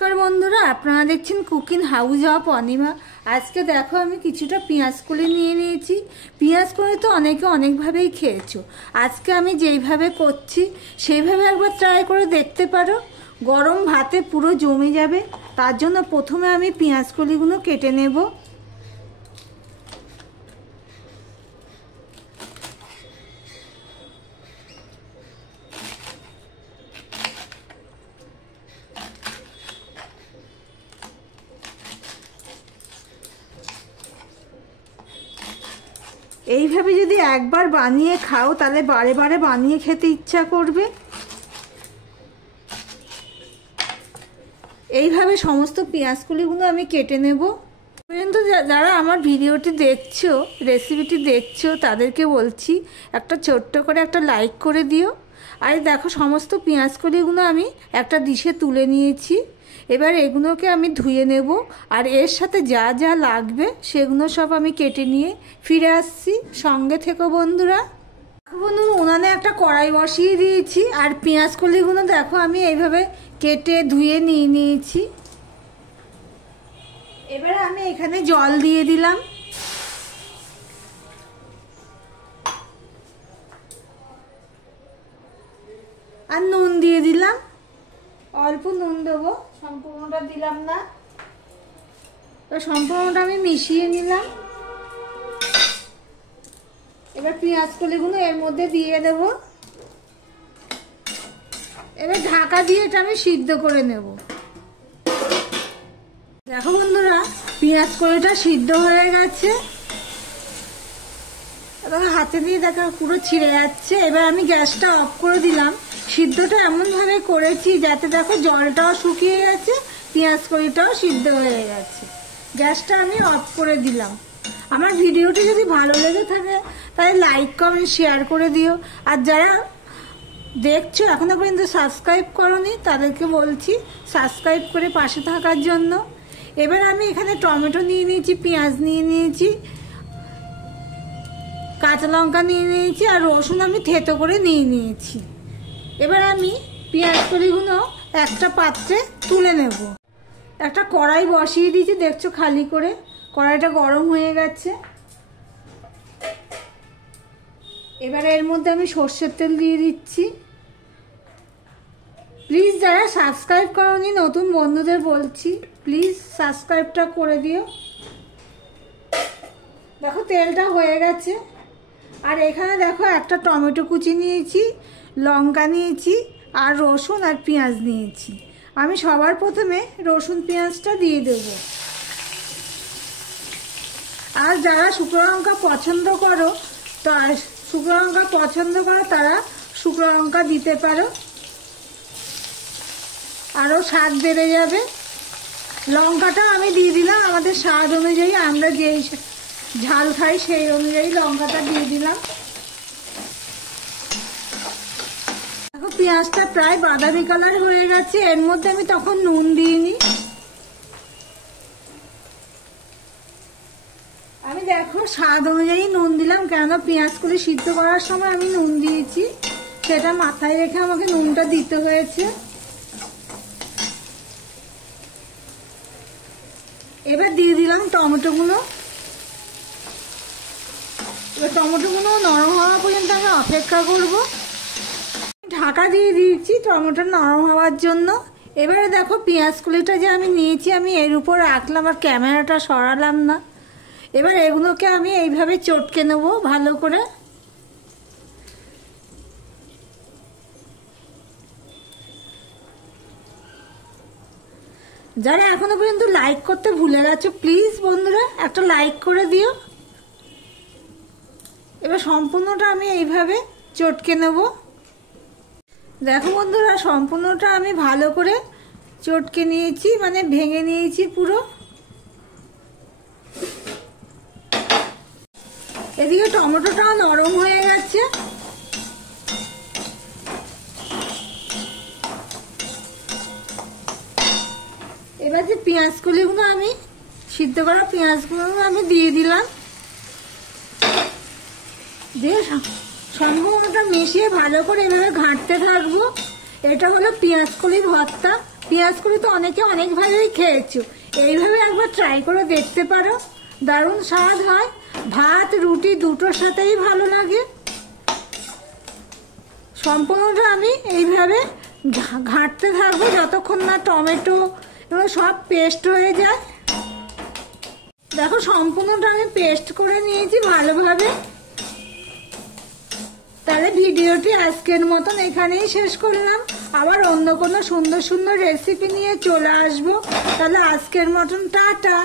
नमस्कार बंधुरा आपनारा देखছেন कुकिंग हाउस ऑफ अनिमा। आज के देखो আমি কিছুটা পেঁয়াজ কলি নিয়ে নিয়েছি। পেঁয়াজ কলি তো অনেকে অনেক ভাবেই খেয়েছো, আজকে আমি যেইভাবে করছি সেইভাবে একবার ট্রাই করে দেখতে পারো। গরম ভাতে পুরো জমে যাবে। তার জন্য প্রথমে আমি পেঁয়াজ কলিগুলো কেটে নেব। এইভাবে যদি একবার বানিয়ে খাও তাহলে বারে বারে বানিয়ে খেতে ইচ্ছা করবে। এইভাবে সমস্ত পেঁয়াজগুলিগুলো আমি কেটে নেব। কিন্তু যারা আমার ভিডিওটি দেখছো, রেসিপিটি দেখছো, তাদেরকে বলছি একটা ছোট্ট করে একটা লাইক করে দিও। আর দেখো সমস্ত পেঁয়াজগুলিগুলো আমি একটা ডিশে তুলে নিয়েছি। এবার এগুলোকে আমি ধুয়ে নেব আর এর সাথে যা যা লাগবে সেগুলো সব আমি কেটে নিয়ে ফিরে আসছি। সঙ্গে থেকো বন্ধুরা। বন্ধুরা উনানে একটা কড়াই বসিয়ে দিয়েছি আর পেঁয়াজ কলিগুলো দেখো আমি এইভাবে কেটে ধুয়ে নিয়ে নিয়েছি। এবার আমি এখানে জল দিয়ে দিলাম। আর নুন দিয়ে দিলাম, অল্প নুন দেবো, সম্পূর্ণটা দিলাম না। সম্পূর্ণটা আমি মিশিয়ে নিলাম। এবার পেঁয়াজ কলিগুলো এর মধ্যে দিয়ে দেব। এবার ঢাকা দিয়ে এটা আমি সিদ্ধ করে নেব। দেখো বন্ধুরা পেঁয়াজ কলিটা সিদ্ধ হয়ে গেছে। এবার হাতে দিয়ে দেখো পুরো ছিঁড়ে যাচ্ছে। এবার আমি গ্যাসটা অফ করে দিলাম। সিদ্ধটা এমনভাবে করেছি যাতে দেখো জলটাও শুকিয়ে গেছে, পেঁয়াজ কলিটাও সিদ্ধ হয়ে গেছে। গ্যাসটা আমি অফ করে দিলাম। আমার ভিডিওটি যদি ভালো লেগে থাকে তাহলে লাইক কমেন্ট শেয়ার করে দিও। আর যারা দেখছো এখনো পর্যন্ত সাবস্ক্রাইব করোনি তাদেরকে বলছি সাবস্ক্রাইব করে পাশে থাকার জন্য। এবার আমি এখানে টমেটো নিয়ে নিয়েছি, পেঁয়াজ নিয়ে নিয়েছি, কাঁচা লঙ্কা নিয়ে নিয়েছি আর রসুন আমি থেতো করে নিয়ে নিয়েছি। এবার আমি পেঁয়াজ কলিগুলো একটা পাত্রে তুলে নেব। একটা কড়াই বসিয়ে দিয়েছি, দেখছো খালি করে। কড়াইটা গরম হয়ে গেছে। এবার এর মধ্যে আমি সর্ষের তেল দিয়ে দিচ্ছি। প্লিজ যারা সাবস্ক্রাইব করোনি নতুন বন্ধুদের বলছি প্লিজ সাবস্ক্রাইবটা করে দিও। দেখো তেলটা হয়ে গেছে। আর এখানে দেখো একটা টমেটো কুচি নিয়েছি, লঙ্কা নিয়েছি আর রসুন আর পেঁয়াজ নিয়েছি। আমি সবার প্রথমে রসুন পেঁয়াজটা দিয়ে দেব। আর যারা শুকনো লঙ্কা পছন্দ করো তারা শুকনো লঙ্কা দিতে পারো, আরও স্বাদ বেড়ে যাবে। লঙ্কাটা আমি দিয়ে দিলাম আমাদের স্বাদ অনুযায়ী, আমরা যেই ঝাল খাই সেই অনুযায়ী লঙ্কাটা দিয়ে দিলাম। দেখো পেঁয়াজটা প্রায় বাদামি কালার হয়ে গেছে। এর মধ্যে আমি তখন নুন দিইনি। আমি দেখো স্বাদ অনুযায়ী নুন দিলাম, কেন পেঁয়াজগুলি সিদ্ধ করার সময় আমি নুন দিয়েছি, সেটা মাথায় রেখে আমাকে নুনটা দিতে হয়েছে। এবার দিয়ে দিলাম টমেটোগুলো। এবার টমেটোগুলো নরম হওয়া পর্যন্ত আমি অপেক্ষা করব। ঢাকা দিয়ে দিয়েছি টমেটো নরম হওয়ার জন্য। এবারে দেখো পেঁয়াজ কলিটা যে আমি নিয়েছি আমি এর উপর রাখলাম আর ক্যামেরাটা সরালাম না। এবার এগুলোকে আমি এইভাবে চটকে নেব ভালো করে। যারা এখনো পর্যন্ত লাইক করতে ভুলে গেছো প্লিজ বন্ধুরা একটা লাইক করে দিও। এবার সম্পূর্ণটা আমি এইভাবে চটকে নেব। দেখো বন্ধুরা সম্পূর্ণটা আমি ভালো করে চটকে নিয়েছি, মানে ভেঙে নিয়েছি পুরো। এদিকে টমেটোটাও নরম হয়ে গেছে। এবার যে পেঁয়াজ কলিগুলো আমি সিদ্ধ করা পেঁয়াজগুলো আমি দিয়ে দিলাম। দিয়ে সম্পূর্ণটা মিশিয়ে ভালো করে এভাবে ঘাঁটতে থাকবো। এটা হলো পেঁয়াজ কলির ভর্তা। পেঁয়াজ কলি তো অনেকে অনেকভাবেই খেয়েছো, এইভাবে একবার ট্রাই করে দেখতে পারো, দারুণ স্বাদ হয়, ভাত রুটি দুটোর সাথেই ভালো লাগে। সম্পূর্ণটা আমি এইভাবে ঘাঁটতে থাকবো যতক্ষণ না টমেটো এগুলো সব পেস্ট হয়ে যায়। দেখো সম্পূর্ণটা আমি পেস্ট করে নিয়েছি ভালোভাবে। তাহলে ভিডিওটি আজকের মতন এখানেই শেষ করলাম, আবার অন্য কোনো সুন্দর সুন্দর রেসিপি নিয়ে চলে আসবো। তাহলে আজকের মতন টাটা।